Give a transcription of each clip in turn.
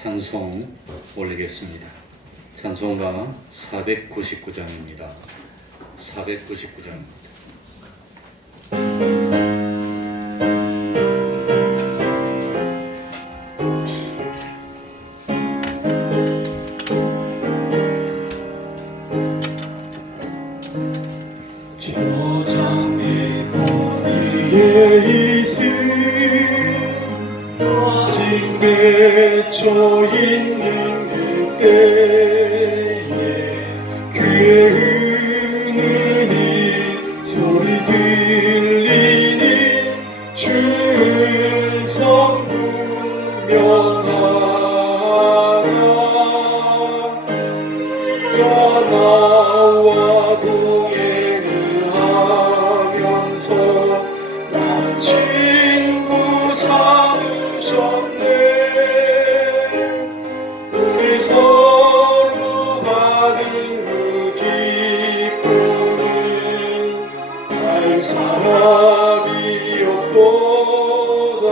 찬송 올리겠습니다. 찬송가 499장입니다. 499장입니다. 저장의 거리에 있을 아직 맺혀 있는 그때에 귀에 흐르는 소리 들리니 주의 성 분명하다. 주여 나와 동행을 하면서 난 친구 삼으셨네. 우리 서로 받은 그 기쁨은 알 사람이 없도다.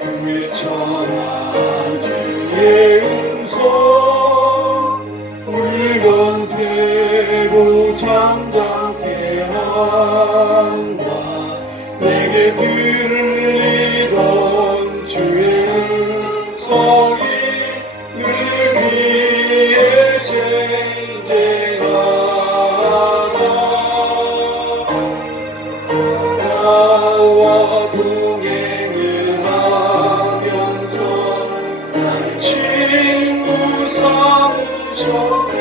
그의 전한 주의 음성 물건 세고 잠잠케 한다. 내게 들리던 주의 음성이 늘 귀에 쟁쟁하다. 나와 동행을 하면서 날 친구 삼으셨네.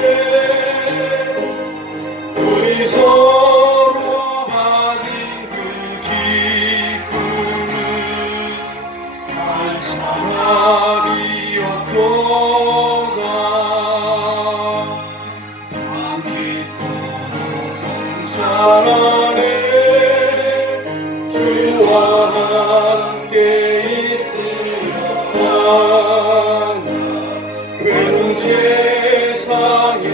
우리 서로 받은 그 기쁨은 알 사람이 없도다. 함께 동산 안에 주와 함께 있으려 하나. 외로운 세상에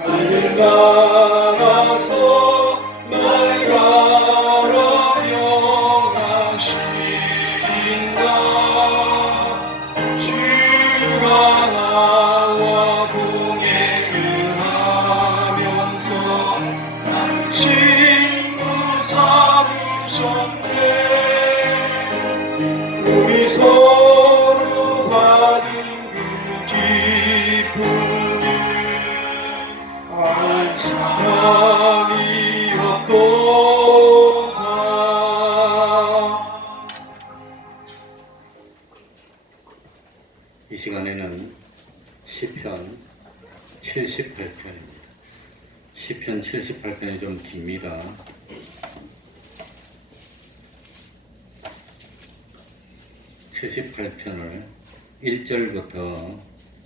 하늘 나라서 날가라 영하신다. 주가 나와 동행을 하면서 난 친구 삼으셨네. 우리 서로 받은 그 기쁨은 알 사람이 없도다. 이 시간에는 시편 78편입니다. 시편 78편이 좀 깁니다. (78편을) 1절부터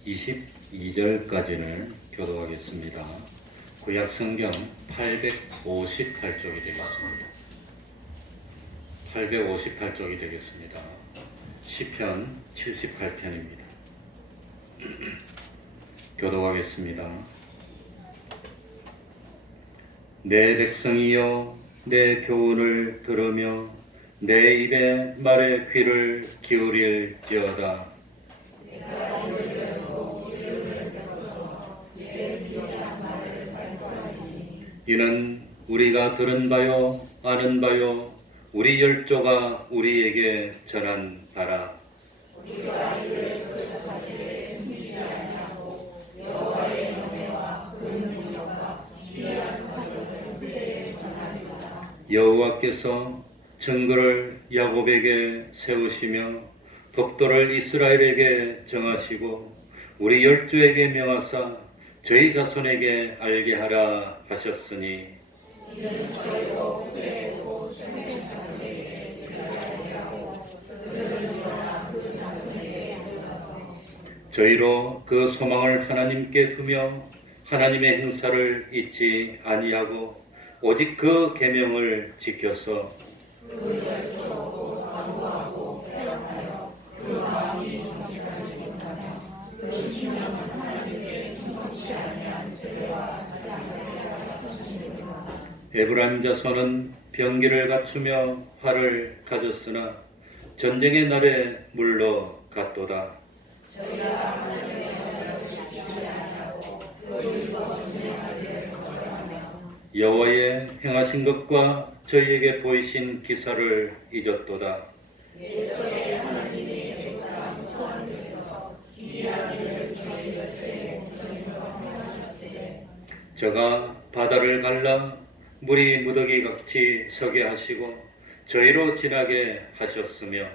22절까지를 교독하겠습니다. 구약성경 858쪽이 되겠습니다. 858쪽이 되겠습니다. 시편 78편입니다. 교독하겠습니다. 내 백성이여 내 교훈을 들으며 내 입의 말에 귀를 기울일지어다. 이는 우리가 들은 바요 아는 바요 우리 열조가 우리에게 전한 바라. 우리가 이를 그 자사들에 숨기지 아니하고 여호와의 명예와 그 능력과 귀한 사역을 그들에게 전하리로다. 여호와께서 증거를 야곱에게 세우시며 법도를 이스라엘에게 정하시고 우리 열조에게 명하사 저희 자손에게 알게 하라 하셨으니 이는 저희로 후대에도 생생자들에게 알게 하고 그들은 일어나 그 자손에게 알려서 저희로 그 소망을 하나님께 두며 하나님의 행사를 잊지 아니하고 오직 그 계명을 지켜서 그 열조고 간구하고 회역하여 그 마음이 정직하지 못하며 그 신명은 하나님께 충성치 아니한 세대와 자손에게 하셨으니라. 에브라임 자손은 병기를 갖추며 활을 가졌으나 전쟁의 날에 물러갔도다. 여호와의 행하신 것과 저희에게 보이신 기사를 잊었도다. 저가 바다를 갈라 물이 무더기 같이 서게 하시고 저희로 지나게 하셨으며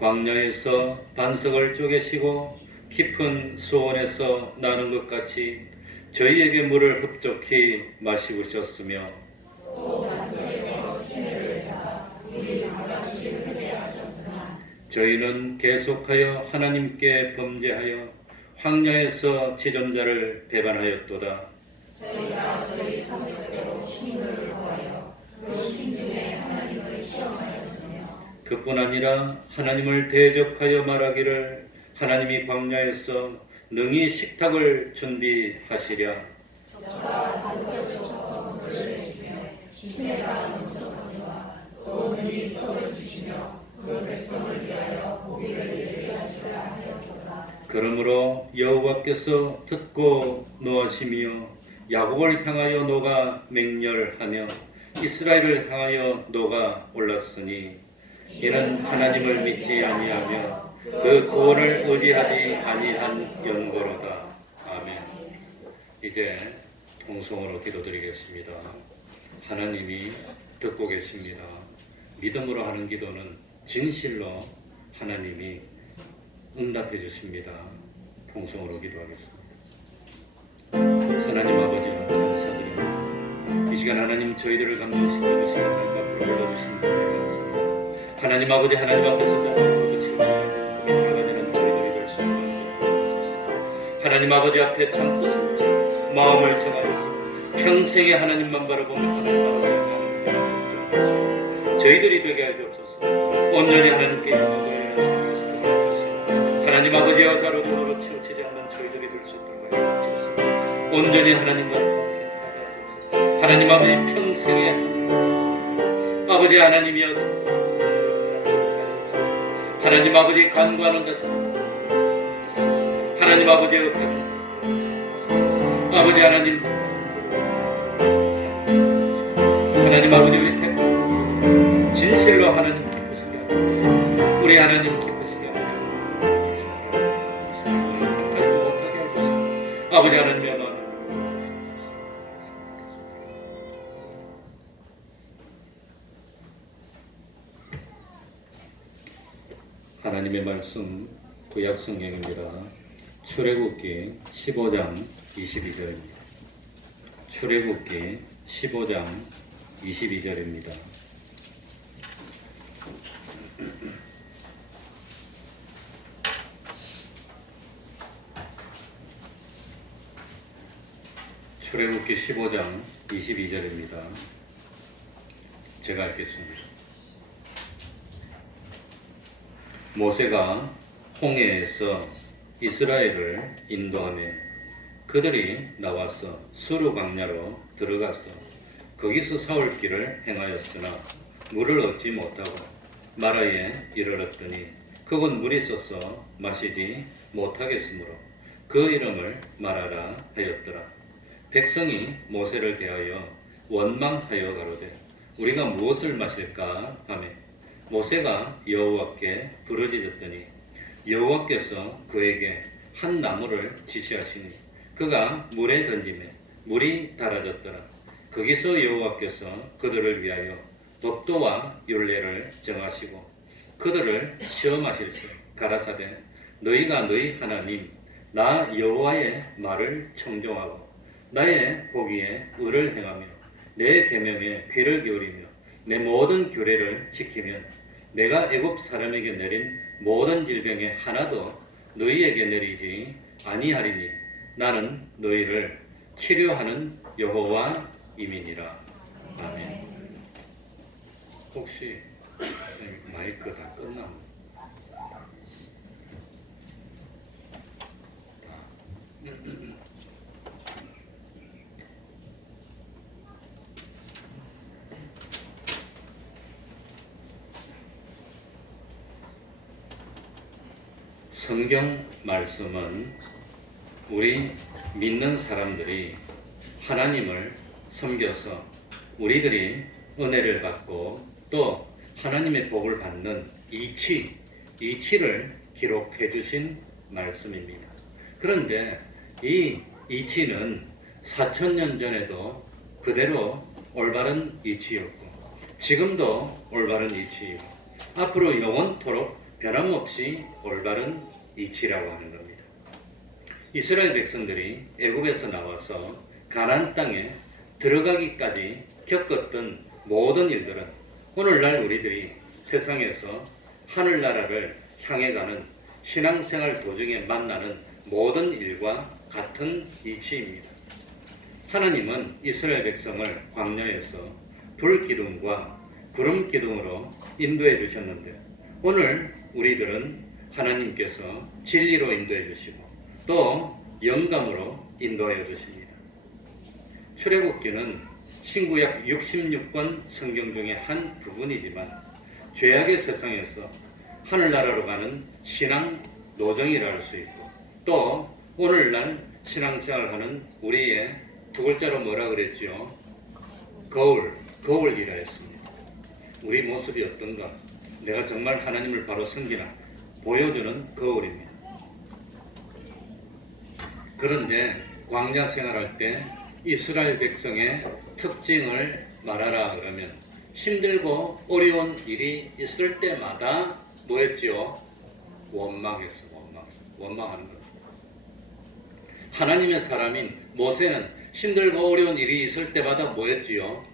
광야에서 반석을 쪼개시고 깊은 수온에서 나는 것 같이 저희에게 물을 흡족히 마시우셨으며 저희는 계속하여 하나님께 범죄하여 황야에서 지존자를 배반하였도다. 그뿐 아니라 하나님을 대적하여 말하기를 하나님이 광야에서 능히 식탁을 준비하시랴. 그러므로 여호와께서 듣고 노하시며 야곱을 향하여 노가 맹렬하며 이스라엘을 향하여 노가 올랐으니 이는 하나님을 믿지 아니하며 그 구원을 의지하지 아니한 연고로다. 아멘. 이제 통성으로 기도드리겠습니다. 하나님이 듣고 계십니다. 믿음으로 하는 기도는 진실로 하나님이 응답해 주십니다. 통성으로 기도하겠습니다. 하나님 아버지를 감사드립니다. 이 시간 하나님 저희들을 감동시켜 주시고 하나님 앞으로 불러주신 것 감사합니다. 하나님 아버지 하나님 앞에서 돌아가는 저희들이 될 수 있도록 하나님 아버지 앞에 참고 숨지 마음을 정하여서 평생에 하나님만 바라보며 하나님 아버지 저희들이 되게 하여 주옵소서. 온전히 하나님께 영광을 생각하시는 것이 하나님 아버지와 자로 서로 치우치지 않는 저희들이 될 수 있도록 하여 주옵소서. 온전히 하나님과 동행하게 하옵소서. 하나님 아버지 평생에 아버지 하나님이여 하나님 아버지 간구하는 것은 하나님 아버지의 아버지 하나님 아버지 우리 진실로 하나님 기쁘시게 하고 우리 하나님 기쁘시게 하고 못하게 하시고 아버지 하나님의 마음 하나님의 말씀 구약 성경입니다. 출애굽기 15장 22절입니다. 출애굽기 15장 22절입니다. 출애굽기 15장 22절입니다. 제가 읽겠습니다. 모세가 홍해에서 이스라엘을 인도하며 그들이 나와서 수르 광야로 들어가서 거기서 사울길을 행하였으나 물을 얻지 못하고 마라에 이르렀더니 그곳 물이 있어서 마시지 못하겠으므로 그 이름을 마라라 하였더라. 백성이 모세를 대하여 원망하여 가로되 우리가 무엇을 마실까 하며 모세가 여호와께 부르짖었더니 여호와께서 그에게 한 나무를 지시하시니 그가 물에 던지매 물이 달아졌더라. 거기서 여호와께서 그들을 위하여 법도와 율례를 정하시고 그들을 시험하실세 가라사대 너희가 너희 하나님 나 여호와의 말을 청종하고 나의 보기에 의를 행하며 내 계명에 귀를 기울이며 내 모든 규례를 지키면 내가 애굽 사람에게 내린 모든 질병에 하나도 너희에게 내리지 아니하리니 나는 너희를 치료하는 여호와임이니라. 아멘. 혹시 마이크 다 끝나? 성경 말씀은 우리 믿는 사람들이 하나님을 섬겨서 우리들이 은혜를 받고 또 하나님의 복을 받는 이치를 기록해 주신 말씀입니다. 그런데 이 이치는 4,000년 전에도 그대로 올바른 이치였고 지금도 올바른 이치이고 앞으로 영원토록 변함없이 올바른 이치라고 하는 겁니다. 이스라엘 백성들이 애굽에서 나와서 가나안 땅에 들어가기까지 겪었던 모든 일들은 오늘날 우리들이 세상에서 하늘나라를 향해 가는 신앙생활 도중에 만나는 모든 일과 같은 이치입니다. 하나님은 이스라엘 백성을 광야에서 불기둥과 구름기둥으로 인도해 주셨는데 오늘 우리들은 하나님께서 진리로 인도해 주시고 또 영감으로 인도하여 주십니다. 출애굽기는 신구약 66권 성경 중에 한 부분이지만 죄악의 세상에서 하늘나라로 가는 신앙 노정이라 할 수 있고 또 오늘날 신앙생활하는 우리의 두 글자로 뭐라 그랬지요? 거울이라 했습니다. 우리 모습이 어떤가? 내가 정말 하나님을 바로 섬기나? 보여주는 거울입니다. 그런데 광야 생활할 때 이스라엘 백성의 특징을 말하라 그러면 힘들고 어려운 일이 있을 때마다 뭐였지요? 원망하는 거죠. 하나님의 사람인 모세는 힘들고 어려운 일이 있을 때마다 뭐였지요?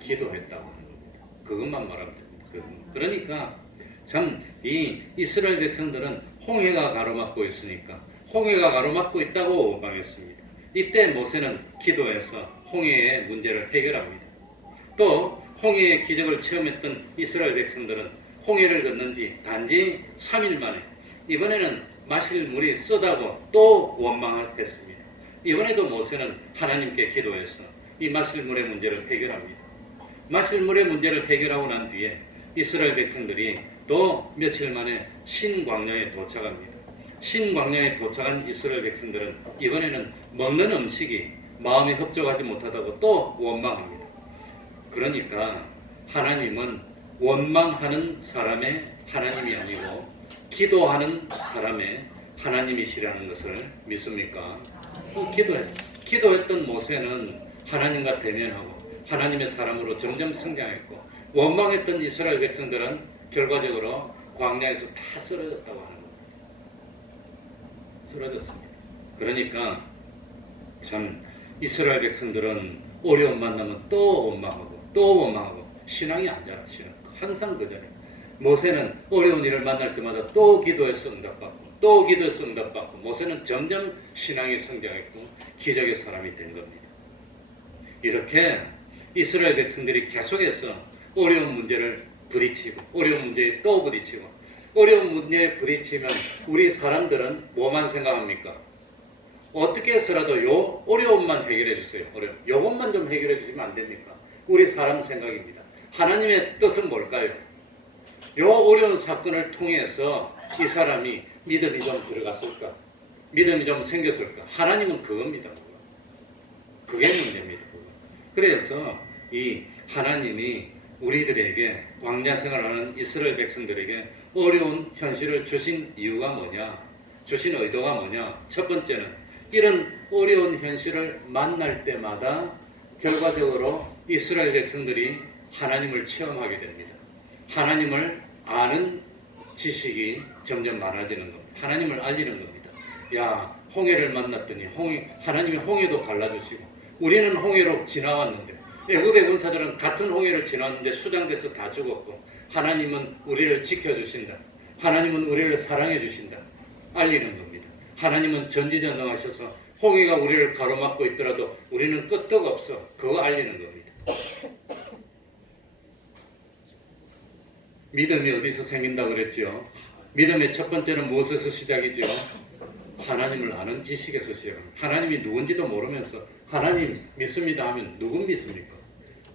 기도했다고 하는 겁니다. 그것만 말하면 됩니다. 그러니까 참 이 이스라엘 백성들은 홍해가 가로막고 있으니까 홍해가 가로막고 있다고 원망했습니다. 이때 모세는 기도해서 홍해의 문제를 해결합니다. 또 홍해의 기적을 체험했던 이스라엘 백성들은 홍해를 건넌 지 단지 3일 만에 이번에는 마실 물이 쓰다고 또 원망했습니다. 이번에도 모세는 하나님께 기도해서 이 마실 물의 문제를 해결합니다. 마실 물의 문제를 해결하고 난 뒤에 이스라엘 백성들이 또 며칠 만에 신광야에 도착합니다. 신광야에 도착한 이스라엘 백성들은 이번에는 먹는 음식이 마음에 흡족하지 못하다고 또 원망합니다. 그러니까 하나님은 원망하는 사람의 하나님이 아니고 기도하는 사람의 하나님이시라는 것을 믿습니까? 기도했던 모세는 하나님과 대면하고 하나님의 사람으로 점점 성장했고 원망했던 이스라엘 백성들은 결과적으로 광야에서 다 쓰러졌다고 하는 겁니다. 쓰러졌습니다. 그러니까 참 이스라엘 백성들은 어려움 만나면 또 원망하고 신앙이 안 자라. 항상 그 자리에 모세는 어려운 일을 만날 때마다 또 기도해서 응답받고 모세는 점점 신앙이 성장했고 기적의 사람이 된 겁니다. 이렇게 이스라엘 백성들이 계속해서 어려운 문제를 부딪히고 어려운 문제에 또 부딪히고 어려운 문제에 부딪히면 우리 사람들은 뭐만 생각합니까? 어떻게 해서라도 요 어려움만 해결해 주세요. 요것만 좀 해결해 주시면 안 됩니까? 우리 사람 생각입니다. 하나님의 뜻은 뭘까요? 요 어려운 사건을 통해서 이 사람이 믿음이 좀 들어갔을까? 믿음이 좀 생겼을까? 하나님은 그겁니다. 그게 문제입니다. 그래서 이 하나님이 우리들에게 광야 생활하는 이스라엘 백성들에게 어려운 현실을 주신 이유가 뭐냐? 주신 의도가 뭐냐? 첫 번째는 이런 어려운 현실을 만날 때마다 결과적으로 이스라엘 백성들이 하나님을 체험하게 됩니다. 하나님을 아는 지식이 점점 많아지는 겁니다. 하나님을 알리는 겁니다. 야, 홍해를 만났더니 하나님이 홍해도 갈라주시고 우리는 홍해로 지나왔는데 애굽의 군사들은 같은 홍해를 지났는데 수장돼서 다 죽었고 하나님은 우리를 지켜주신다. 하나님은 우리를 사랑해 주신다. 알리는 겁니다. 하나님은 전지전능하셔서 홍해가 우리를 가로막고 있더라도 우리는 끄떡없어. 그거 알리는 겁니다. 믿음이 어디서 생긴다고 그랬죠? 믿음의 첫 번째는 무엇에서 시작이죠? 하나님을 아는 지식에서 시작합니다. 하나님이 누군지도 모르면서 하나님 믿습니다 하면 누구 믿습니까?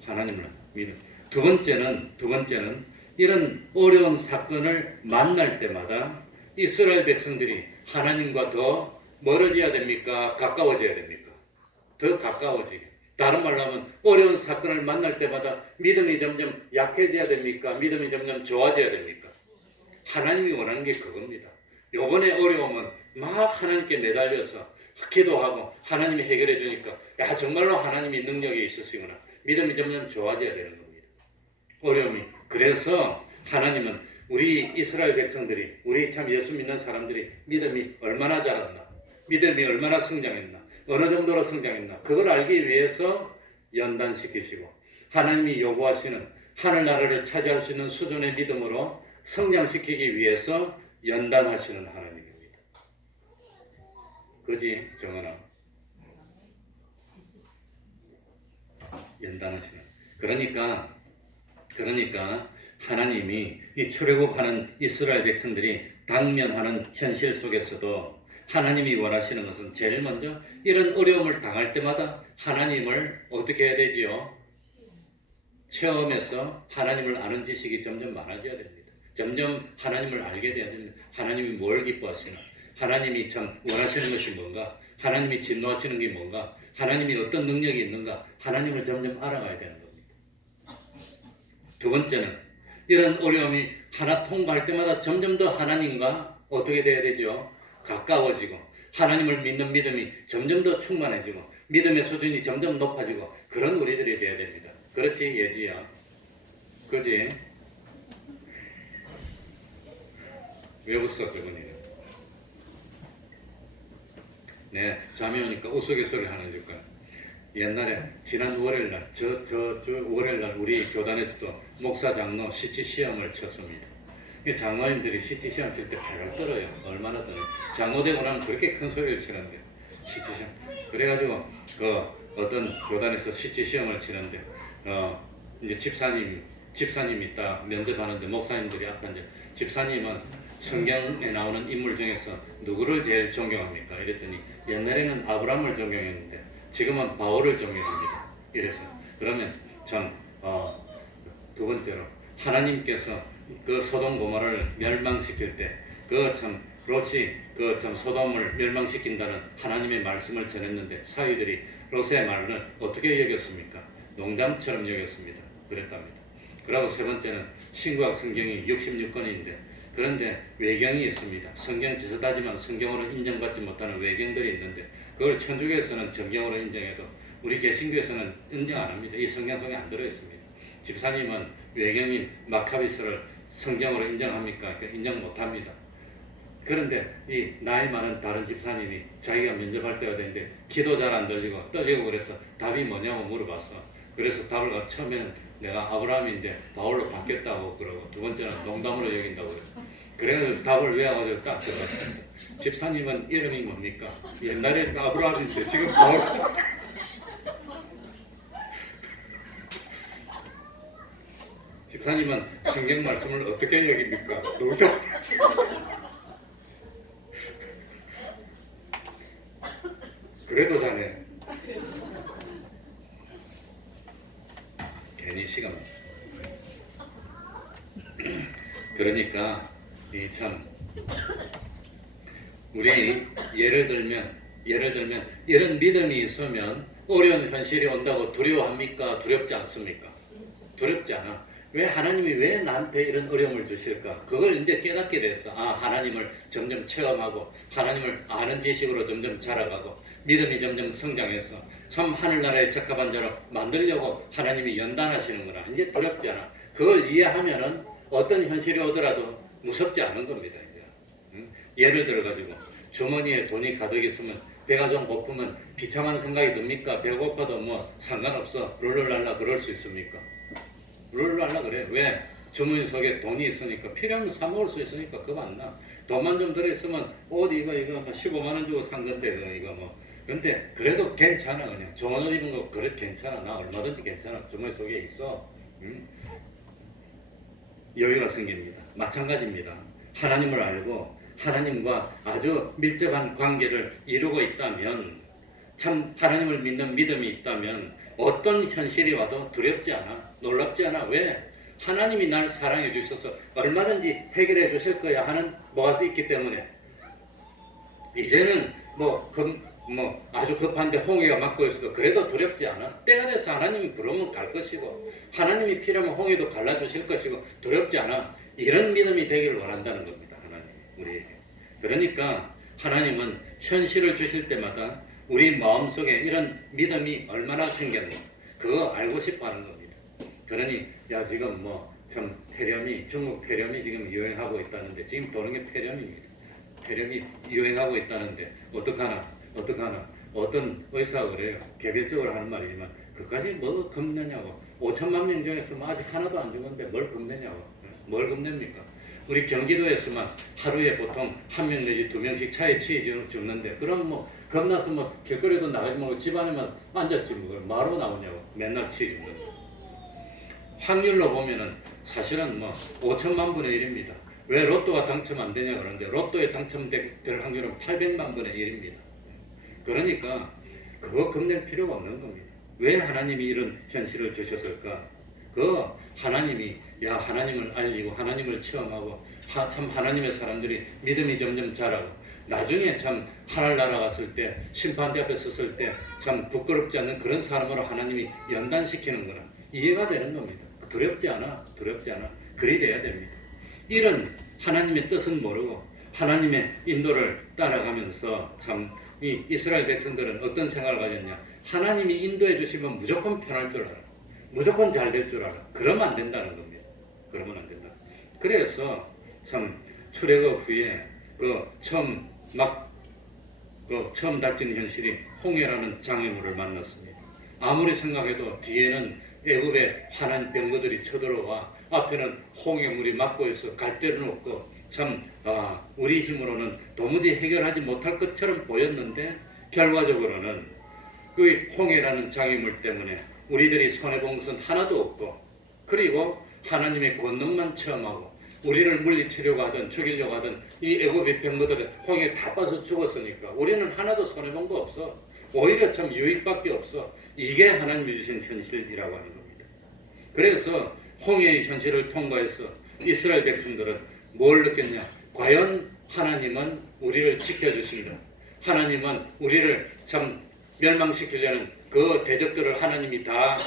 하나님을 믿음. 두 번째는 이런 어려운 사건을 만날 때마다 이스라엘 백성들이 하나님과 더 멀어져야 됩니까? 가까워져야 됩니까? 더 가까워지게. 다른 말로 하면 어려운 사건을 만날 때마다 믿음이 점점 약해져야 됩니까? 믿음이 점점 좋아져야 됩니까? 하나님이 원하는 게 그겁니다. 요번에 어려움은 막 하나님께 매달려서 기도하고 하나님이 해결해 주니까 야 정말로 하나님이 능력이 있으시구나. 믿음이 점점 좋아져야 되는 겁니다. 어려움이. 그래서 하나님은 우리 이스라엘 백성들이 우리 참 예수 믿는 사람들이 믿음이 얼마나 자랐나, 믿음이 얼마나 성장했나, 어느 정도로 성장했나 그걸 알기 위해서 연단시키시고 하나님이 요구하시는 하늘나라를 차지할 수 있는 수준의 믿음으로 성장시키기 위해서 연단하시는 하나님입니다. 그지 정은아? 연단하시는. 그러니까 하나님이 이 출애굽하는 이스라엘 백성들이 당면하는 현실 속에서도 하나님이 원하시는 것은 제일 먼저 이런 어려움을 당할 때마다 하나님을 어떻게 해야 되지요? 체험해서 하나님을 아는 지식이 점점 많아져야 됩니다. 점점 하나님을 알게 돼야 됩니다. 하나님이 뭘 기뻐하시나? 하나님이 참 원하시는 것이 뭔가? 하나님이 진노하시는 게 뭔가? 하나님이 어떤 능력이 있는가? 하나님을 점점 알아가야 되는 겁니다. 두 번째는 이런 어려움이 하나 통과할 때마다 점점 더 하나님과 어떻게 돼야 되죠? 가까워지고 하나님을 믿는 믿음이 점점 더 충만해지고 믿음의 수준이 점점 높아지고 그런 우리들이 돼야 됩니다. 그렇지 예지야? 그지? 왜 웃어 저분이는? 네, 잠이 오니까 우스갯소리 하나 해줄까요? 옛날에 지난 월요일날 저 월요일날 우리 교단에서도 목사 장로 시치 시험을 쳤습니다. 장로님들이 시치 시험 칠 때 발을 떨어요. 얼마나 떨어요. 장로 되고 나면 그렇게 큰 소리를 치는데 시치 시험. 그래가지고 그 어떤 교단에서 시치 시험을 치는데 이제 집사님이 딱 면접하는데 목사님들이 앞에 이제 집사님은 성경에 나오는 인물 중에서 누구를 제일 존경합니까? 이랬더니 옛날에는 아브라함을 존경했는데 지금은 바울을 존경합니다. 이래서 그러면 참 두 번째로 하나님께서 그 소돔 고모를 멸망시킬 때 그 참 롯이 그 참 소돔을 멸망시킨다는 하나님의 말씀을 전했는데 사위들이 롯의 말을 어떻게 여겼습니까? 농담처럼 여겼습니다. 그랬답니다. 그리고 세 번째는 신구약 성경이 66권인데 그런데 외경이 있습니다. 성경 비슷하지만 성경으로 인정받지 못하는 외경들이 있는데 그걸 천주교에서는 정경으로 인정해도 우리 개신교에서는 인정 안 합니다. 이 성경 속에 안 들어있습니다. 집사님은 외경인 마카비스를 성경으로 인정합니까? 인정 못합니다. 그런데 이 나이 많은 다른 집사님이 자기가 면접할 때가 되는데 기도 잘 안 들리고 떨리고 그래서 답이 뭐냐고 물어봤어. 그래서 답을 처음에는 내가 아브라함인데 바울로 바뀌었다고 그러고 두 번째는 농담으로 여긴다고 그랬어. 그래서 답을 외워가지고 딱 들어갔습니다. 집사님은 이름이 뭡니까? 옛날에 아브라함인데 지금 바울. 집사님은 성경 말씀을 어떻게 여깁니까? 농담. 그래도 자네 괜히 시간 그러니까 이 참 우리 예를 들면 이런 믿음이 있으면 어려운 현실이 온다고 두려워합니까? 두렵지 않습니까? 두렵지 않아. 왜 하나님이 왜 나한테 이런 어려움을 주실까? 그걸 이제 깨닫게 됐어. 하나님을 점점 체험하고 하나님을 아는 지식으로 점점 자라가고 믿음이 점점 성장해서 참 하늘나라에 적합한 자로 만들려고 하나님이 연단하시는구나. 이제 두렵지 않아. 그걸 이해하면은 어떤 현실이 오더라도 무섭지 않은 겁니다. 이제. 예를 들어가지고 주머니에 돈이 가득 있으면 배가 좀 고프면 비참한 생각이 듭니까? 배고파도 뭐 상관없어. 룰루랄라 그럴 수 있습니까? 룰루랄라 그래. 왜? 주머니 속에 돈이 있으니까 필요하면 사 먹을 수 있으니까 그거 맞나? 돈만 좀 들어있으면 옷 이거 15만 원 주고 산 건데 이거 뭐. 근데 그래도 괜찮아. 그냥 좋은 옷 입은 거 그래도 괜찮아. 나 얼마든지 괜찮아. 주머니 속에 있어. 여유가 생깁니다. 마찬가지입니다. 하나님을 알고 하나님과 아주 밀접한 관계를 이루고 있다면 참 하나님을 믿는 믿음이 있다면 어떤 현실이 와도 두렵지 않아. 놀랍지 않아. 왜? 하나님이 날 사랑해 주셔서 얼마든지 해결해 주실 거야 하는 뭐가 있기 때문에 이제는 아주 급한데 홍해가 막고 있어도 그래도 두렵지 않아. 때가 돼서 하나님이 부르면 갈 것이고 하나님이 필요하면 홍해도 갈라주실 것이고 두렵지 않아. 이런 믿음이 되기를 원한다는 겁니다. 하나님 우리에게. 그러니까 하나님은 현실을 주실 때마다 우리 마음속에 이런 믿음이 얼마나 생겼나 그거 알고 싶어 하는 겁니다. 그러니 지금 참 중국 폐렴이 지금 유행하고 있다는데 지금 도는 게 폐렴입니다. 폐렴이 유행하고 있다는데 어떡하나 어떤 의사가 그래요. 개별적으로 하는 말이지만 그까지 뭐 겁내냐고. 5천만 명 중에서 아직 하나도 안 죽었는데 뭘 겁내냐고. 뭘 겁냅니까? 우리 경기도에서만 하루에 보통 1명 내지 2명씩 차에 치여 죽는데 그럼 겁나서 길거리도 나가지 말고 집안에만 앉았지 뭐로 나오냐고. 맨날 치여 죽는데 확률로 보면은 사실은 5천만 분의 1입니다. 왜 로또가 당첨 안 되냐 그러는데 로또에 당첨될 확률은 800만 분의 1입니다. 그러니까 그거 겁낼 필요가 없는 겁니다. 왜 하나님이 이런 현실을 주셨을까? 하나님이 하나님을 알리고 하나님을 체험하고 참 하나님의 사람들이 믿음이 점점 자라고 나중에 참 하늘나라 갔을 때 심판대 앞에 섰을 때 참 부끄럽지 않는 그런 사람으로 하나님이 연단시키는구나 이해가 되는 겁니다. 두렵지 않아. 그리 돼야 됩니다. 이런 하나님의 뜻은 모르고 하나님의 인도를 따라가면서 참 이 이스라엘 백성들은 어떤 생각을 가졌냐? 하나님이 인도해 주시면 무조건 편할 줄 알아. 무조건 잘 될 줄 알아. 그러면 안 된다는 겁니다. 그러면 안 된다. 그래서 참 출애굽 후에 처음 닥친 현실이 홍해라는 장애물을 만났습니다. 아무리 생각해도 뒤에는 애굽의 환한 병거들이 쳐들어와 앞에는 홍해물이 막고 있어 갈 데는 없고 참 우리 힘으로는 도무지 해결하지 못할 것처럼 보였는데 결과적으로는 그 홍해라는 장애물 때문에 우리들이 손해본 것은 하나도 없고 그리고 하나님의 권능만 체험하고 우리를 물리치려고 하든 죽이려고 하든 이 애굽의 병거들은 홍해에 다 빠져 죽었으니까 우리는 하나도 손해본 거 없어. 오히려 참 유익밖에 없어. 이게 하나님이 주신 현실이라고 하는 겁니다. 그래서 홍해의 현실을 통과해서 이스라엘 백성들은 뭘 느꼈냐? 과연 하나님은 우리를 지켜주신다. 하나님은 우리를 참 멸망시키려는 그 대적들을 하나님이 다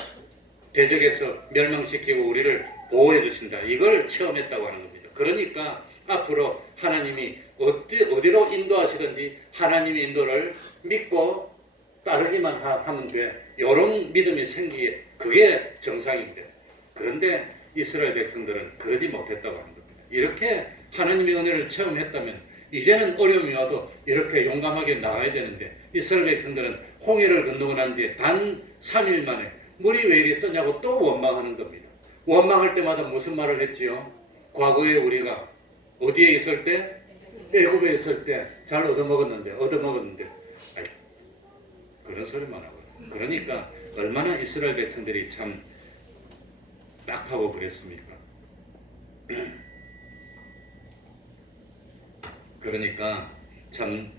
대적해서 멸망시키고 우리를 보호해 주신다. 이걸 체험했다고 하는 겁니다. 그러니까 앞으로 하나님이 어디로 인도하시든지 하나님의 인도를 믿고 따르기만 하면 돼. 이런 믿음이 생기게 그게 정상인데 그런데 이스라엘 백성들은 그러지 못했다고 하는 겁니다. 이렇게 하나님의 은혜를 체험했다면 이제는 어려움이 와도 이렇게 용감하게 나가야 되는데 이스라엘 백성들은 홍해를 건너고 난 뒤에 단 3일 만에 물이 왜 이리 쓰냐고 또 원망하는 겁니다. 원망할 때마다 무슨 말을 했지요? 과거에 우리가 어디에 있을 때? 애굽에 있을 때 잘 얻어먹었는데 아이, 그런 소리만 하고 있어요. 그러니까 얼마나 이스라엘 백성들이 참 딱하고 그랬습니까? 그러니까 참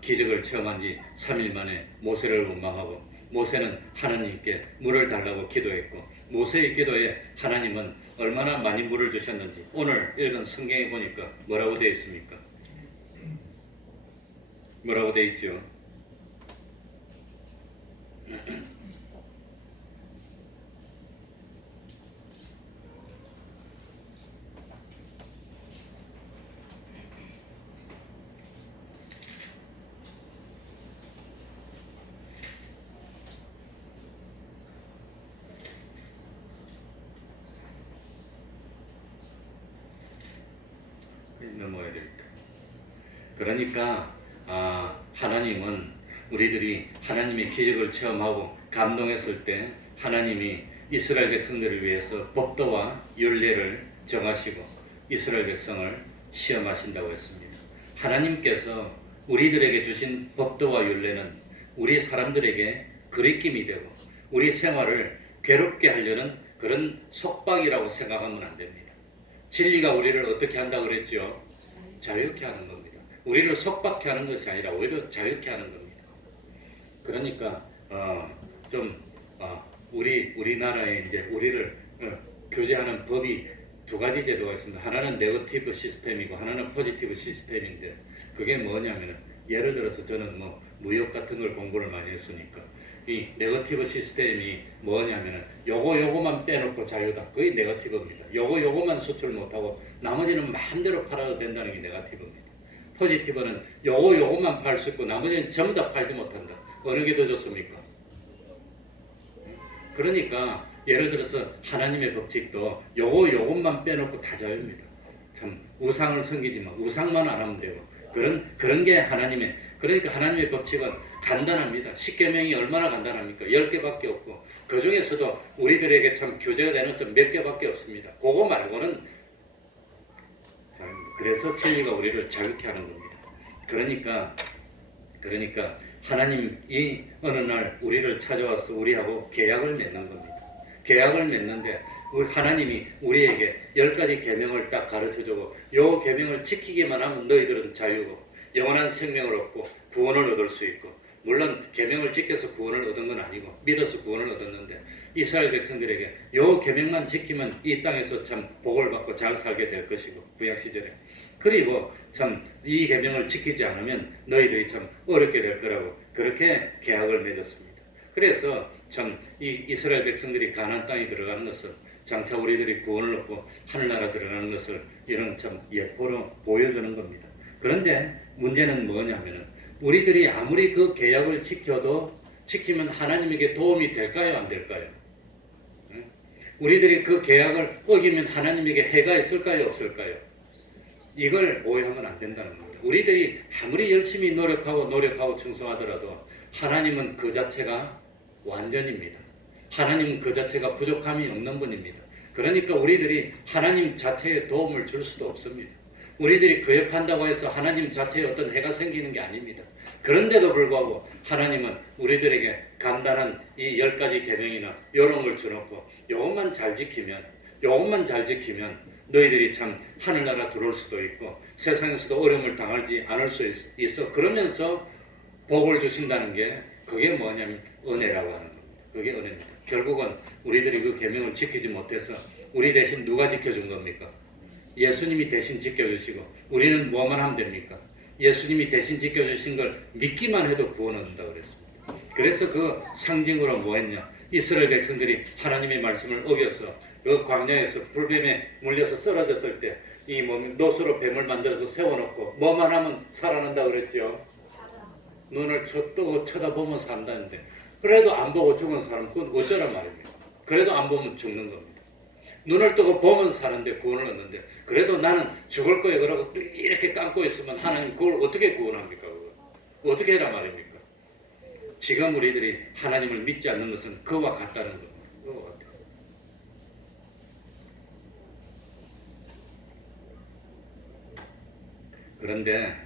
기적을 체험한 지 3일 만에 모세를 원망하고 모세는 하나님께 물을 달라고 기도했고 모세의 기도에 하나님은 얼마나 많이 물을 주셨는지 오늘 읽은 성경에 보니까 뭐라고 되어 있습니까? 뭐라고 되어 있죠? 넘어야 됩니다. 그러니까 하나님은 우리들이 하나님의 기적을 체험하고 감동했을 때 하나님이 이스라엘 백성들을 위해서 법도와 율례를 정하시고 이스라엘 백성을 시험하신다고 했습니다. 하나님께서 우리들에게 주신 법도와 율례는 우리 사람들에게 그리낌이 되고 우리 생활을 괴롭게 하려는 그런 속박이라고 생각하면 안 됩니다. 진리가 우리를 어떻게 한다고 그랬죠? 자유케 하는 겁니다. 우리를 속박케 하는 것이 아니라 오히려 자유케 하는 겁니다. 그러니까 우리나라에 이제 우리를 교제하는 법이 두 가지 제도가 있습니다. 하나는 네거티브 시스템이고 하나는 포지티브 시스템인데 그게 뭐냐면은 예를 들어서 저는 뭐 무역 같은 걸 공부를 많이 했으니까 이 네거티브 시스템이 뭐냐면은 요거만 빼놓고 자유다. 그게 네거티브입니다. 요거만 수출 못하고 나머지는 마음대로 팔아도 된다는 게 네거티브입니다. 포지티브는 요거만 팔 수 있고 나머지는 전부 다 팔지 못한다. 어느 게 더 좋습니까? 그러니까 예를 들어서 하나님의 법칙도 요것만 빼놓고 다 자유입니다. 참 우상을 섬기지만 우상만 안 하면 되고 그런 게 하나님의 그러니까 하나님의 법칙은 간단합니다. 십계명이 얼마나 간단합니까? 10개밖에 없고 그 중에서도 우리들에게 참 교제가 되는 것은 몇 개밖에 없습니다. 그거 말고는 그래서 진리가 우리를 자유케 하는 겁니다. 그러니까 하나님이 어느 날 우리를 찾아와서 우리하고 계약을 맺는 겁니다. 계약을 맺는데 하나님이 우리에게 10가지 계명을 딱 가르쳐주고 요 계명을 지키기만 하면 너희들은 자유고 영원한 생명을 얻고 구원을 얻을 수 있고 물론 계명을 지켜서 구원을 얻은 건 아니고 믿어서 구원을 얻었는데 이스라엘 백성들에게 요 계명만 지키면 이 땅에서 참 복을 받고 잘 살게 될 것이고 구약 시절에 그리고 참 이 계명을 지키지 않으면 너희들이 참 어렵게 될 거라고 그렇게 계약을 맺었습니다. 그래서 참 이 이스라엘 백성들이 가나안 땅에 들어가는 것은 장차 우리들이 구원을 얻고 하늘나라 들어가는 것을 이런 참 예포로 보여주는 겁니다. 그런데 문제는 뭐냐면은 우리들이 아무리 그 계약을 지키면 하나님에게 도움이 될까요? 안 될까요? 우리들이 그 계약을 어기면 하나님에게 해가 있을까요? 없을까요? 이걸 오해하면 안 된다는 겁니다. 우리들이 아무리 열심히 노력하고 충성하더라도 하나님은 그 자체가 완전입니다. 하나님은 그 자체가 부족함이 없는 분입니다. 그러니까 우리들이 하나님 자체에 도움을 줄 수도 없습니다. 우리들이 거역한다고 해서 하나님 자체에 어떤 해가 생기는 게 아닙니다. 그런데도 불구하고 하나님은 우리들에게 간단한 이 10가지 계명이나 이런 걸 주놓고 요것만 잘 지키면 너희들이 참 하늘나라 들어올 수도 있고 세상에서도 어려움을 당하지 않을 수 있어. 그러면서 복을 주신다는 게 그게 뭐냐면 은혜라고 하는 겁니다. 그게 은혜입니다. 결국은 우리들이 그 계명을 지키지 못해서 우리 대신 누가 지켜준 겁니까? 예수님이 대신 지켜주시고 우리는 뭐만 하면 됩니까? 예수님이 대신 지켜주신 걸 믿기만 해도 구원을 얻는다고 그랬습니다. 그래서 그 상징으로 뭐 했냐? 이스라엘 백성들이 하나님의 말씀을 어겨서 그 광야에서 불뱀에 물려서 쓰러졌을 때 이 노수로 뱀을 만들어서 세워놓고 뭐만 하면 살아난다 그랬죠. 눈을 뜨고 쳐다보면 산다는데 그래도 안 보고 죽은 사람은 그건 어쩌란 말입니까? 그래도 안 보면 죽는 겁니다. 눈을 뜨고 보면 사는데 구원을 얻는데 그래도 나는 죽을 거예요 그러고 이렇게 감고 있으면 하나님 그걸 어떻게 구원합니까? 그걸? 어떻게 해라 말입니까? 지금 우리들이 하나님을 믿지 않는 것은 그와 같다는 겁니다. 그와 같아요. 그런데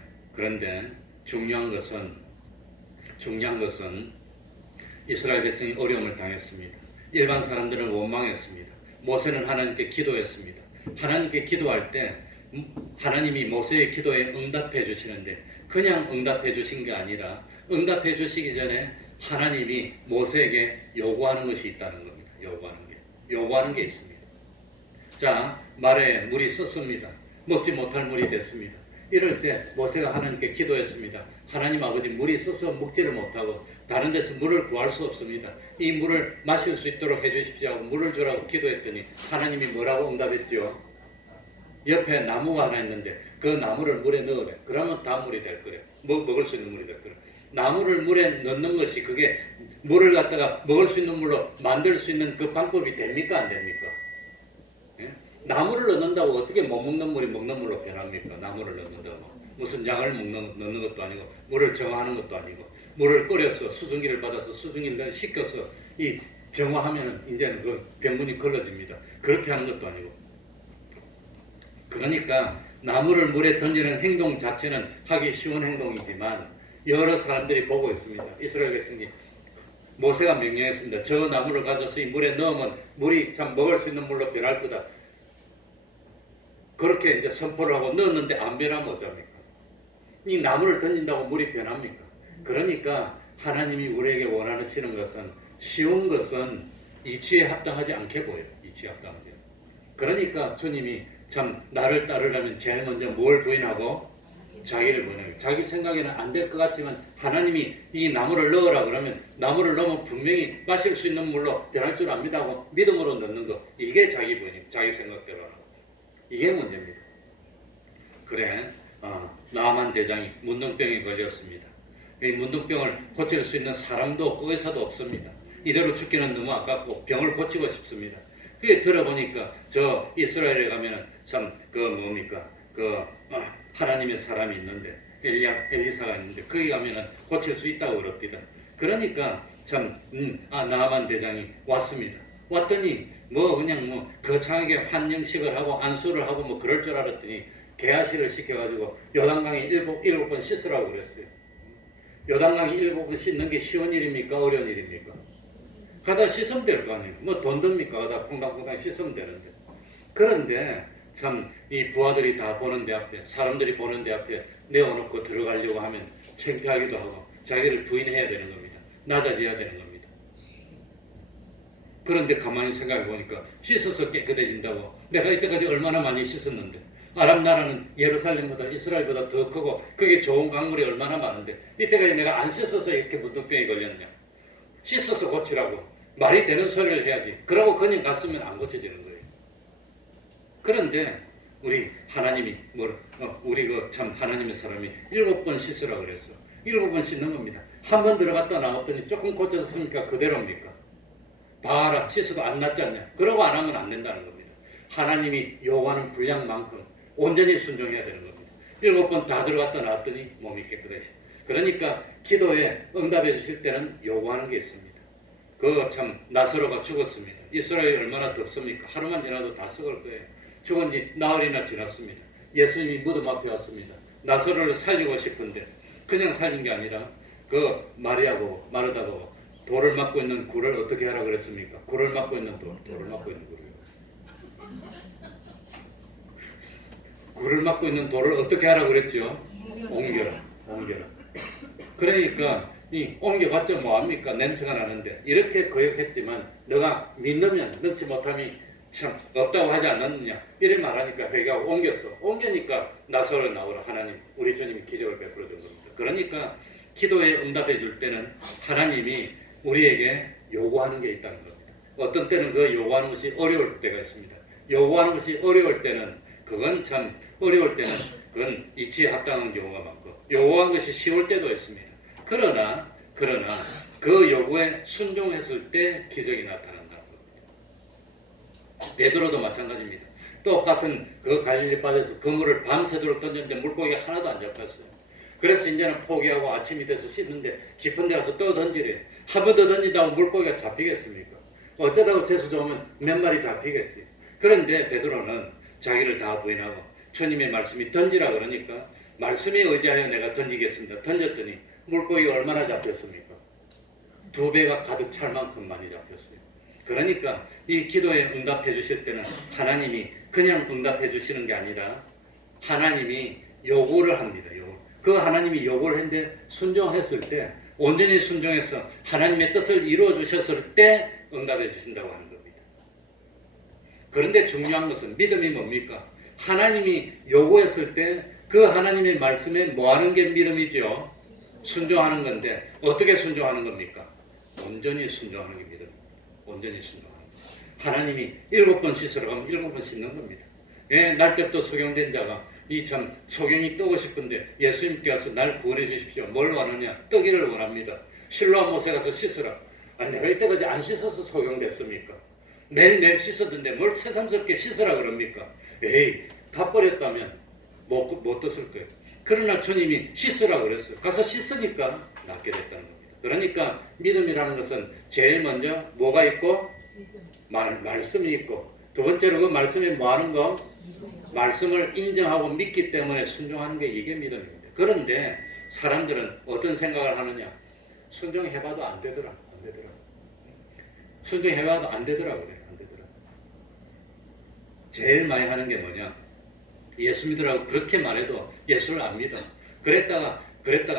중요한 것은 이스라엘 백성이 어려움을 당했습니다. 일반 사람들은 원망했습니다. 모세는 하나님께 기도했습니다. 하나님께 기도할 때 하나님이 모세의 기도에 응답해 주시는데 그냥 응답해 주신 게 아니라 응답해 주시기 전에 하나님이 모세에게 요구하는 것이 있다는 겁니다. 요구하는 게 있습니다. 자, 말에 물이 썼습니다. 먹지 못할 물이 됐습니다. 이럴 때 모세가 하나님께 기도했습니다. 하나님 아버지 물이 써서 먹지를 못하고 다른 데서 물을 구할 수 없습니다. 이 물을 마실 수 있도록 해주십시오 하고 물을 주라고 기도했더니 하나님이 뭐라고 응답했지요? 옆에 나무가 하나 있는데 그 나무를 물에 넣으래. 그러면 다 물이 될 거래. 먹을 수 있는 물이 될 거래. 나무를 물에 넣는 것이 그게 물을 갖다가 먹을 수 있는 물로 만들 수 있는 그 방법이 됩니까? 안 됩니까? 예? 나무를 넣는다고 어떻게 못 먹는 물이 먹는 물로 변합니까? 나무를 넣는다고. 무슨 약을 넣는 것도 아니고 물을 정화하는 것도 아니고 물을 끓여서 수증기를 받아서 수증기를 식혀서 이 정화하면 이제는 그 병분이 걸러집니다. 그렇게 하는 것도 아니고. 그러니까 나무를 물에 던지는 행동 자체는 하기 쉬운 행동이지만 여러 사람들이 보고 있습니다. 이스라엘 백성이 모세가 명령했습니다. 저 나무를 가져서 이 물에 넣으면 물이 참 먹을 수 있는 물로 변할 거다. 그렇게 이제 선포를 하고 넣었는데 안 변하면 어쩝니까? 이 나무를 던진다고 물이 변합니까? 그러니까 하나님이 우리에게 원하시는 것은 쉬운 것은 이치에 합당하지 않게 보여요. 이치에 합당하지 않게. 그러니까 주님이 참 나를 따르려면 제일 먼저 뭘 부인하고 자기를 부인하고 자기 생각에는 안 될 것 같지만 하나님이 이 나무를 넣으라 그러면 나무를 넣으면 분명히 마실 수 있는 물로 변할 줄 압니다 하고 믿음으로 넣는 거 이게 자기 부인 자기 생각대로 하는 거 이게 문제입니다. 그래 나만 대장이 문둥병에 걸렸습니다. 이 문둥병을 고칠 수 있는 사람도 없고 의사도 없습니다. 이대로 죽기는 너무 아깝고 병을 고치고 싶습니다. 그게 들어보니까 저 이스라엘에 가면은 참 그 뭡니까 하나님의 사람이 있는데 엘리사가 있는데 거기 가면은 고칠 수 있다고 그럽니다. 그러니까 참 나만 대장이 왔습니다. 왔더니 뭐 그냥 뭐 거창하게 환영식을 하고 안수를 하고 뭐 그럴 줄 알았더니 개아시를 시켜가지고 요단강에 일곱 번 씻으라고 그랬어요. 요단강에 7번 씻는 게 쉬운 일입니까? 어려운 일입니까? 가다 씻으면 될 거 아니에요. 뭐 돈 듭니까? 가다 퐁당퐁당 씻으면 되는데. 그런데 참 이 부하들이 다 보는 데 앞에 사람들이 보는 데 앞에 내어놓고 들어가려고 하면 창피하기도 하고 자기를 부인해야 되는 겁니다. 낮아져야 되는 겁니다. 그런데 가만히 생각해 보니까 씻어서 깨끗해진다고 내가 이때까지 얼마나 많이 씻었는데 아랍 나라는 예루살렘보다 이스라엘보다 더 크고 그게 좋은 강물이 얼마나 많은데 이때까지 내가 안 씻어서 이렇게 문둥병이 걸렸냐. 씻어서 고치라고 말이 되는 소리를 해야지. 그러고 그냥 갔으면 안 고쳐지는 거예요. 그런데 우리 하나님이 우리 참 하나님의 사람이 7번 씻으라 그랬어. 7번 씻는 겁니다. 한 번 들어갔다 나왔더니 조금 고쳐졌으니까 그대로입니까? 봐라 씻어도 안 낫지 않냐. 그러고 안 하면 안 된다는 겁니다. 하나님이 요구하는 분량만큼 온전히 순종해야 되는 겁니다. 7번 다 들어갔다 나왔더니 몸이 깨끗해져. 그러니까 기도에 응답해 주실 때는 요구하는 게 있습니다. 그 참 나사로가 죽었습니다. 이스라엘이 얼마나 덥습니까? 하루만 지나도 다 썩을 거예요. 죽은 지 나흘이나 지났습니다. 예수님이 무덤 앞에 왔습니다. 나사로를 살리고 싶은데 그냥 살린 게 아니라 그 마리아 보고 마르다 보고 돌을 막고 있는 굴을 어떻게 하라 그랬습니까? 굴을 막고 있는 돌을 막고 있는 굴을 굴을 막고 있는 돌을 어떻게 하라 그랬죠? 옮겨라. 그러니까 이 옮겨봤자 뭐합니까? 냄새가 나는데 이렇게 거역했지만 너가 믿으면 넣지 못함이 참 없다고 하지 않았느냐 이래 말하니까 회개하고 옮기니까 나서로 나오라. 하나님 우리 주님이 기적을 베풀어 준 겁니다. 그러니까 기도에 응답해 줄 때는 하나님이 우리에게 요구하는 게 있다는 겁니다. 어떤 때는 그 요구하는 것이 어려울 때가 있습니다. 요구하는 것이 어려울 때는 그건 참 어려울 때는 그건 이치에 합당한 경우가 많고 요구한 것이 쉬울 때도 있습니다. 그러나 그 요구에 순종했을 때 기적이 나타난다는 겁니다. 베드로도 마찬가지입니다. 똑같은 그 갈릴리 바다에서 그물을 밤새도록 던졌는데 물고기가 하나도 안 잡혔어요. 그래서 이제는 포기하고 아침이 돼서 씻는데 깊은 데 가서 또 던지래. 한 번 더 던진다고 물고기가 잡히겠습니까? 어쩌다가 재수 좋으면 몇 마리 잡히겠지. 그런데 베드로는 자기를 다 부인하고 주님의 말씀이 던지라 그러니까 말씀에 의지하여 내가 던지겠습니다. 던졌더니 물고기가 얼마나 잡혔습니까? 2배가 가득 찰 만큼 많이 잡혔어요. 그러니까 이 기도에 응답해 주실 때는 하나님이 그냥 응답해 주시는 게 아니라 하나님이 요구를 합니다. 그 하나님이 요구를 했는데 순종했을 때 온전히 순종해서 하나님의 뜻을 이루어 주셨을 때 응답해 주신다고 하는 겁니다. 그런데 중요한 것은 믿음이 뭡니까? 하나님이 요구했을 때 그 하나님의 말씀에 뭐 하는 게 믿음이죠? 순종하는 건데 어떻게 순종하는 겁니까? 온전히 순종하는 게 믿음. 온전히 순종하는 것. 하나님이 7번 씻으러 가면 7번 씻는 겁니다. 날 때부터 소경된 자가 이 참 소경이 뜨고 싶은데 예수님께 와서 날 구원해 주십시오. 뭘 원하냐? 뜨기를 원합니다. 실로암 못에 가서 씻으라. 아니 내가 이때까지 안 씻어서 소경됐습니까? 매일매일 씻었는데 뭘 새삼스럽게 씻으라 그럽니까? 에이 다 버렸다면 못 떴을 거예요. 그러나 주님이 씻으라 그랬어요. 가서 씻으니까 낫게 됐다는 겁니다. 그러니까 믿음이라는 것은 제일 먼저 뭐가 있고 말씀이 있고 두 번째로 그 말씀이 뭐 하는 거? 말씀을 인정하고 믿기 때문에 순종하는 게 이게 믿음입니다. 그런데 사람들은 어떤 생각을 하느냐? 순종해봐도 안 되더라. 순종해봐도 안 되더라 그래요. 안 되더라. 제일 많이 하는 게 뭐냐? 예수 믿으라고 그렇게 말해도 예수를 안 믿어. 그랬다가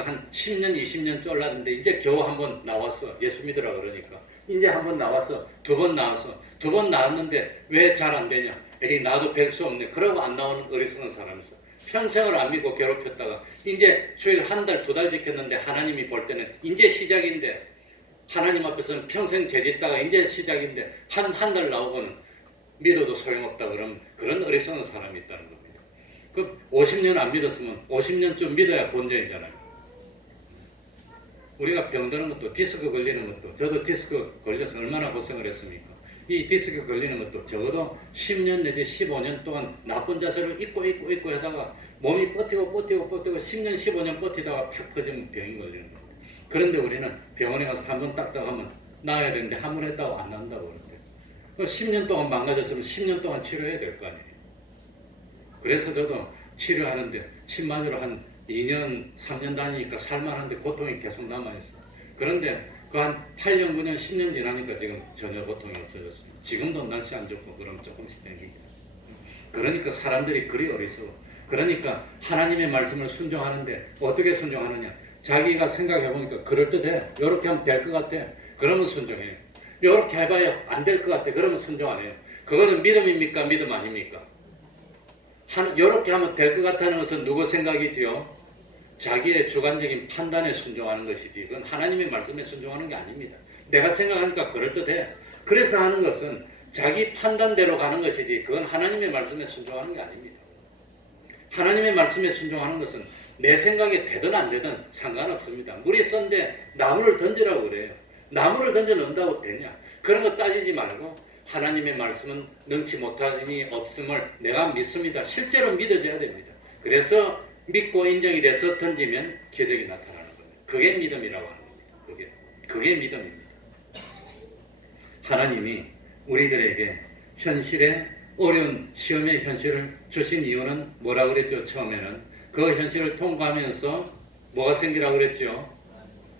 한 10년, 20년 쫄랐는데 이제 겨우 한 번 나왔어. 예수 믿으라 그러니까. 이제 한 번 나왔어. 2번 나왔어. 2번 나왔는데 왜 잘 안 되냐? 에이 나도 뵐 수 없네. 그러고 안 나오는 어리석은 사람이 있어. 평생을 안 믿고 괴롭혔다가 이제 주일 한 달, 두 달 지켰는데 하나님이 볼 때는 이제 시작인데 하나님 앞에서는 평생 죄짓다가 이제 시작인데 한 달 나오고는 믿어도 소용없다 그러면 그런 어리석은 사람이 있다는 겁니다. 그 50년 안 믿었으면 50년쯤 믿어야 본전이잖아요. 우리가 병드는 것도 디스크 걸리는 것도 저도 디스크 걸려서 얼마나 고생을 했습니까? 이 디스크 걸리는 것도 적어도 10년 내지 15년 동안 나쁜 자세를 입고 하다가 몸이 버티고 10년 15년 버티다가 팍 퍼지면 병이 걸리는 겁니다. 그런데 우리는 병원에 가서 한번 딱딱하면 나아야 되는데 한 번 했다고 안 난다고 그러는데 10년 동안 망가졌으면 10년 동안 치료해야 될 거 아니에요. 그래서 저도 치료하는데 침 맞으러 한 2년 3년 다니니까 살만한데 고통이 계속 남아있어요. 그런데 그 한 8년 9년 10년 지나니까 지금 전혀 고통이 없어졌습니다. 지금도 날씨 안 좋고 그럼 조금씩 땡깁니다. 그러니까 사람들이 그리 어리석어. 그러니까 하나님의 말씀을 순종하는데 어떻게 순종하느냐, 자기가 생각해보니까 그럴듯해, 요렇게 하면 될 것 같아, 그러면 순종해요. 요렇게 해봐야 안 될 것 같아, 그러면 순종 안 해요. 그거는 믿음입니까? 믿음 아닙니까? 요렇게 하면 될 것 같다는 것은 누구 생각이지요? 자기의 주관적인 판단에 순종하는 것이지 그건 하나님의 말씀에 순종하는 게 아닙니다. 내가 생각하니까 그럴듯해, 그래서 하는 것은 자기 판단대로 가는 것이지 그건 하나님의 말씀에 순종하는 게 아닙니다. 하나님의 말씀에 순종하는 것은 내 생각에 되든 안 되든 상관없습니다. 물이 썬데 나무를 던지라고 그래요. 나무를 던져 넣는다고 되냐? 그런 거 따지지 말고 하나님의 말씀은 능치 못하니 없음을 내가 믿습니다. 실제로 믿어져야 됩니다. 그래서 믿고 인정이 돼서 던지면 기적이 나타나는 겁니다. 그게 믿음이라고 하는 겁니다. 그게 믿음입니다. 하나님이 우리들에게 현실의 어려운 시험의 현실을 주신 이유는 뭐라 그랬죠? 처음에는 그 현실을 통과하면서 뭐가 생기라고 그랬죠?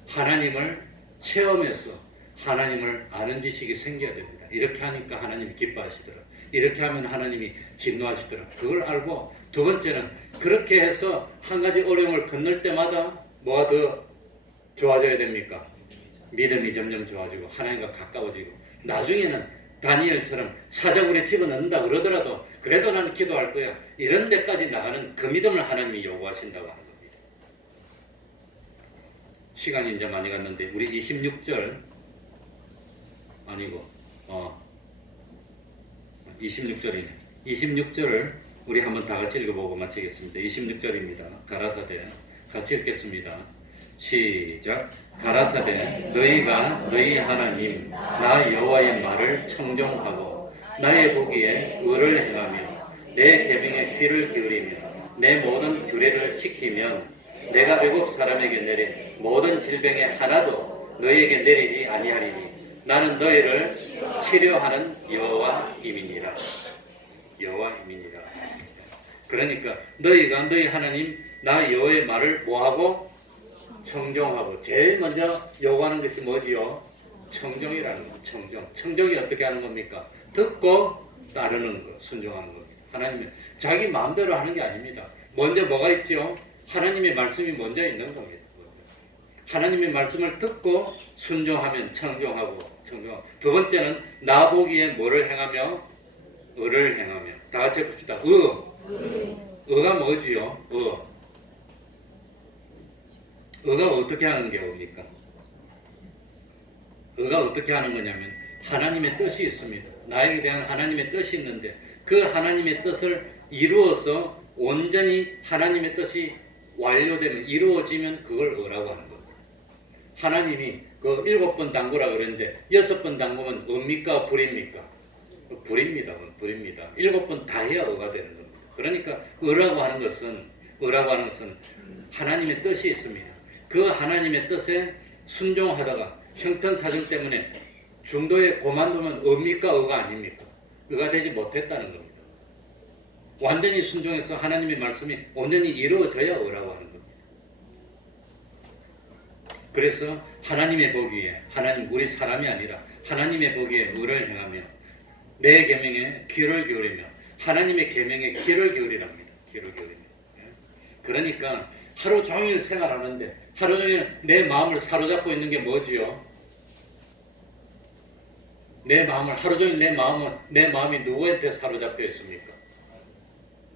하나님을 체험해서 하나님을 아는 지식이 생겨야 됩니다. 이렇게 하니까 하나님이 기뻐하시더라. 이렇게 하면 하나님이 진노하시더라. 그걸 알고 두 번째는 그렇게 해서 한 가지 어려움을 건널 때마다 뭐가 더 좋아져야 됩니까? 믿음이 점점 좋아지고 하나님과 가까워지고 나중에는 다니엘처럼 사자굴에 집어넣는다 그러더라도 그래도 나는 기도할 거야, 이런 데까지 나가는 그 믿음을 하나님이 요구하신다고 하는 겁니다. 시간이 이제 많이 갔는데 우리 26절 아니고 26절이네. 26절을 우리 한번 다 같이 읽어보고 마치겠습니다. 26절입니다. 가라사대 같이 읽겠습니다. 시작. 가라사대 너희가 너희 하나님 나 여호와의 말을 청종하고 나의 보기에 의를 행하며 내 계명에 귀를 기울이며 내 모든 규례를 지키면 내가 애굽 사람에게 내린 모든 질병에 하나도 너희에게 내리지 아니하리니 나는 너희를 치료하는 여호와임이니라. 여호와임이니라. 그러니까 너희가 너희 하나님 나 여호와의 말을 뭐하고? 청종하고. 제일 먼저 요구하는 것이 뭐지요? 청종이라는 거. 청종이 어떻게 하는 겁니까? 듣고 따르는 거, 순종하는 겁니다. 하나님은 자기 마음대로 하는 게 아닙니다. 먼저 뭐가 있죠? 하나님의 말씀이 먼저 있는 겁니다. 하나님의 말씀을 듣고 순종하면 청종하고. 두 번째는 나 보기에 뭐를 행하며? 의를 행하며. 다 같이 해봅시다. 의가 뭐지요? 의가 어떻게 하는 게 뭡니까? 의가 어떻게 하는 거냐면 하나님의 뜻이 있습니다. 나에게 대한 하나님의 뜻이 있는데 그 하나님의 뜻을 이루어서 온전히 하나님의 뜻이 완료되면, 이루어지면 그걸 의라고 하는 겁니다. 하나님이 그 7번 담그라 그랬는데 6번 담그면 의입니까? 불입니까? 불입니다. 7번 다 해야 의가 되는 겁니다. 그러니까 의라고 하는 것은 하나님의 뜻이 있습니다. 그 하나님의 뜻에 순종하다가 형편사정 때문에 중도에 고만두면 의입니까? 의가 아닙니까? 의가 되지 못했다는 겁니다. 완전히 순종해서 하나님의 말씀이 온전히 이루어져야 의라고 하는 겁니다. 그래서 하나님의 보기에, 하나님 우리 사람이 아니라 하나님의 보기에 의를 행하며 내 계명에 귀를 기울이며, 하나님의 계명에 귀를 기울이랍니다. 귀를 기울이며. 그러니까 하루 종일 생활하는데 하루 종일 내 마음을 사로잡고 있는 게 뭐지요? 내 마음을 하루 종일 내 마음이 누구한테 사로잡혀 있습니까?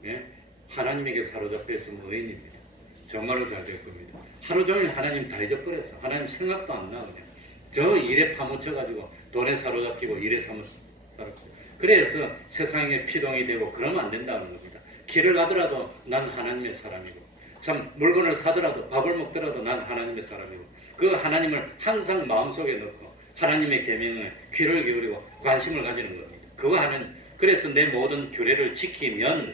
예? 하나님에게 사로잡혀 있으면 의인입니다. 정말로 잘 될 겁니다. 하루 종일 하나님 다 잊어버려서 하나님 생각도 안 나. 그냥 저 일에 파묻혀가지고 돈에 사로잡히고 일에 사로잡히고 그래서 세상에 피동이 되고 그러면 안 된다는 겁니다. 길을 가더라도 난 하나님의 사람이고 참 물건을 사더라도 밥을 먹더라도 난 하나님의 사람이고 그 하나님을 항상 마음속에 넣고 하나님의 계명에 귀를 기울이고 관심을 가지는 겁니다. 그거 하는 그래서 내 모든 규례를 지키면이라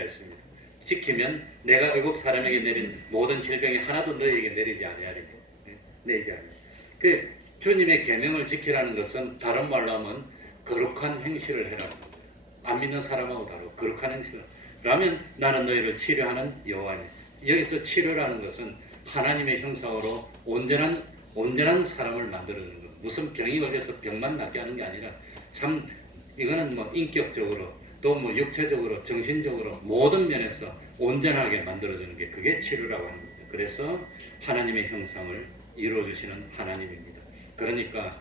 했습니다. 지키면 내가 애굽 사람에게 내린 모든 질병이 하나도 너희에게 내리지 아니하리니 내리지 아니하리. 그 주님의 계명을 지키라는 것은 다른 말로 하면 거룩한 행실을 해라. 안 믿는 사람하고 다르고 거룩한 행실을 라면 나는 너희를 치료하는 여호와니. 여기서 치료라는 것은 하나님의 형상으로 온전한 사람을 만들어주는 것. 무슨 병이 걸려서 병만 낫게 하는 게 아니라 참 이거는 뭐 인격적으로 또 뭐 육체적으로 정신적으로 모든 면에서 온전하게 만들어주는 게 그게 치료라고 하는 거죠. 그래서 하나님의 형상을 이루어주시는 하나님입니다. 그러니까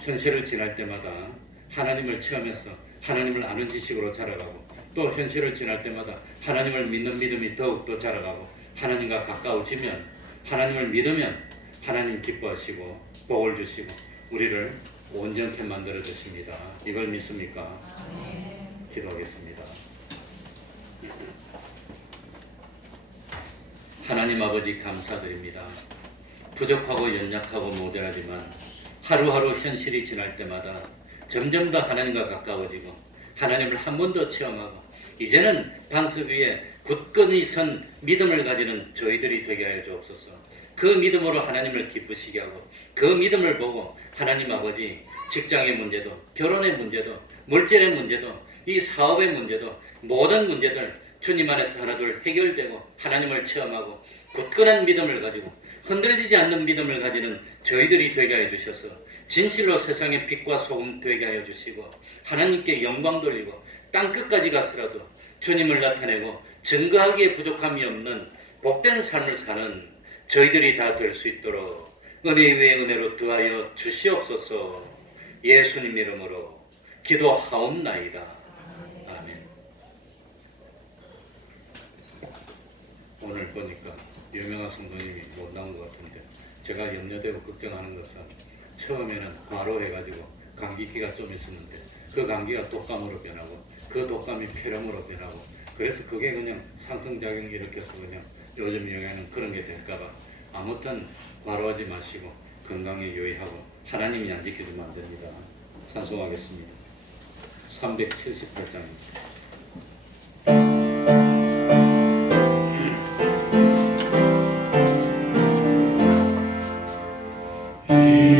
현실을 지날 때마다 하나님을 체험해서 하나님을 아는 지식으로 자라가고 또 현실을 지날 때마다 하나님을 믿는 믿음이 더욱더 자라가고 하나님과 가까워지면 하나님을 믿으면 하나님 기뻐하시고 복을 주시고 우리를 온전케 만들어 주십니다. 이걸 믿습니까? 기도하겠습니다. 하나님 아버지 감사드립니다. 부족하고 연약하고 모자라지만 하루하루 현실이 지날 때마다 점점 더 하나님과 가까워지고 하나님을 한 번 더 체험하고 이제는 반석 위에 굳건히 선 믿음을 가지는 저희들이 되게 하여 주옵소서. 그 믿음으로 하나님을 기쁘시게 하고 그 믿음을 보고 하나님 아버지 직장의 문제도 결혼의 문제도 물질의 문제도 이 사업의 문제도 모든 문제들 주님 안에서 하나둘 해결되고 하나님을 체험하고 굳건한 믿음을 가지고 흔들리지 않는 믿음을 가지는 저희들이 되게 하여 주셔서 진실로 세상의 빛과 소금 되게 하여 주시고 하나님께 영광 돌리고 땅끝까지 가서라도 주님을 나타내고 증거하기에 부족함이 없는 복된 삶을 사는 저희들이 다 될 수 있도록 은혜 위에 은혜로 더하여 주시옵소서. 예수님 이름으로 기도하옵나이다. 아멘. 오늘 보니까 유명한 성도님이 못 나온 것 같은데 제가 염려되고 걱정하는 것은 처음에는 과로해가지고 감기기가 좀 있었는데 그 감기가 독감으로 변하고 그 독감이 폐렴으로 변하고 그래서 그게 그냥 상승작용을 일으켜서 그냥 요즘 유행하는 그런 게 될까봐 아무튼 과로하지 마시고 건강에 유의하고 하나님이 안 지켜주면 안 됩니다. 찬송하겠습니다. 378장입니다.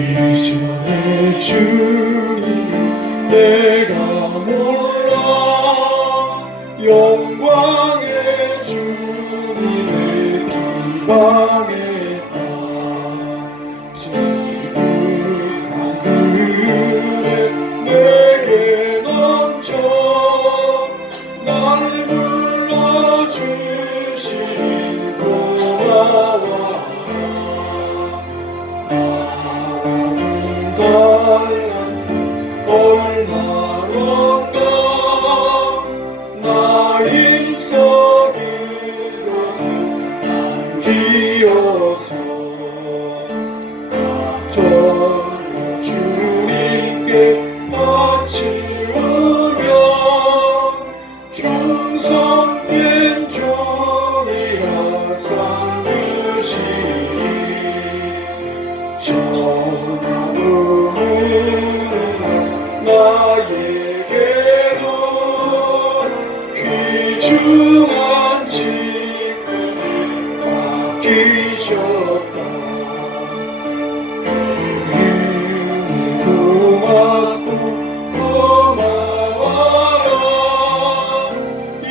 이전에 주님 내가 몰라 영광의 주님의 비방했다. 지극한 그대 내게 넘쳐 날 불러주신 고마워. 얼마로까 나 힘써 그것을 남기어서 저로 주님께 바치우며 충성된 종이 항상 주시니 나에게도 귀중한 직분을 맡기셨다. 고맙고 고마워라. 이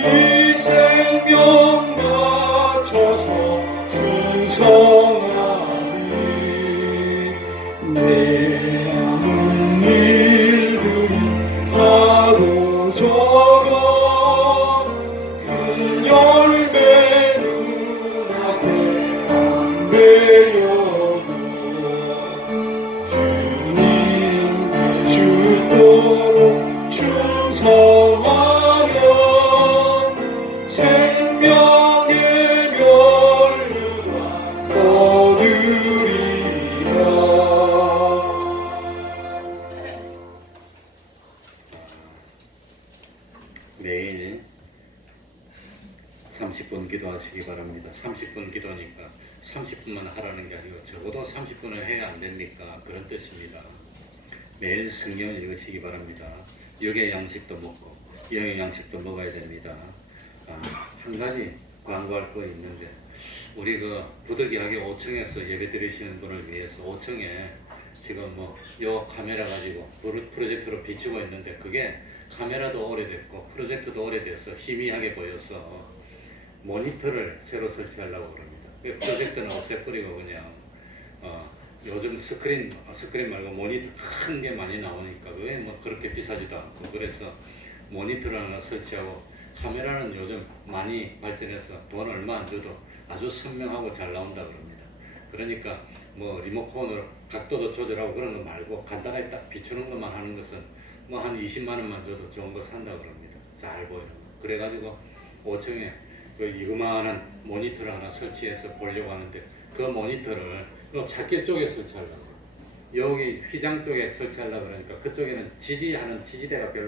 생명 바쳐서 충성하리. 내 남은 일들이 바로 저거 그냥 매일 30분 기도하시기 바랍니다. 30분 기도니까 30분만 하라는 게 아니고 적어도 30분을 해야 안 됩니까? 그런 뜻입니다. 매일 성경을 읽으시기 바랍니다. 육의 양식도 먹고 영의 양식도 먹어야 됩니다. 한 가지 광고할 거 있는데 우리 그 부득이하게 5층에서 예배 드리시는 분을 위해서 5층에 지금 뭐 요 카메라 가지고 프로젝터로 비추고 있는데 그게 카메라도 오래됐고 프로젝터도 오래돼서 희미하게 보여서 모니터를 새로 설치하려고 그럽니다. 그 프로젝터는 없애버리고 그냥 요즘 스크린 말고 모니터 큰 게 많이 나오니까 그게 뭐 그렇게 비싸지도 않고 그래서 모니터를 하나 설치하고 카메라는 요즘 많이 발전해서 돈 얼마 안 줘도 아주 선명하고 잘 나온다 그럽니다. 그러니까 뭐 리모컨으로 각도도 조절하고 그런 거 말고 간단하게 딱 비추는 것만 하는 것은 뭐 한 20만 원만 줘도 좋은 거 산다 그럽니다. 잘 보이는 거. 그래가지고 5층에 그 이그마한 모니터를 하나 설치해서 보려고 하는데 그 모니터를 작게 쪽에 설치하려고 여기 휘장 쪽에 설치하려고 그러니까 그쪽에는 지지대가 별로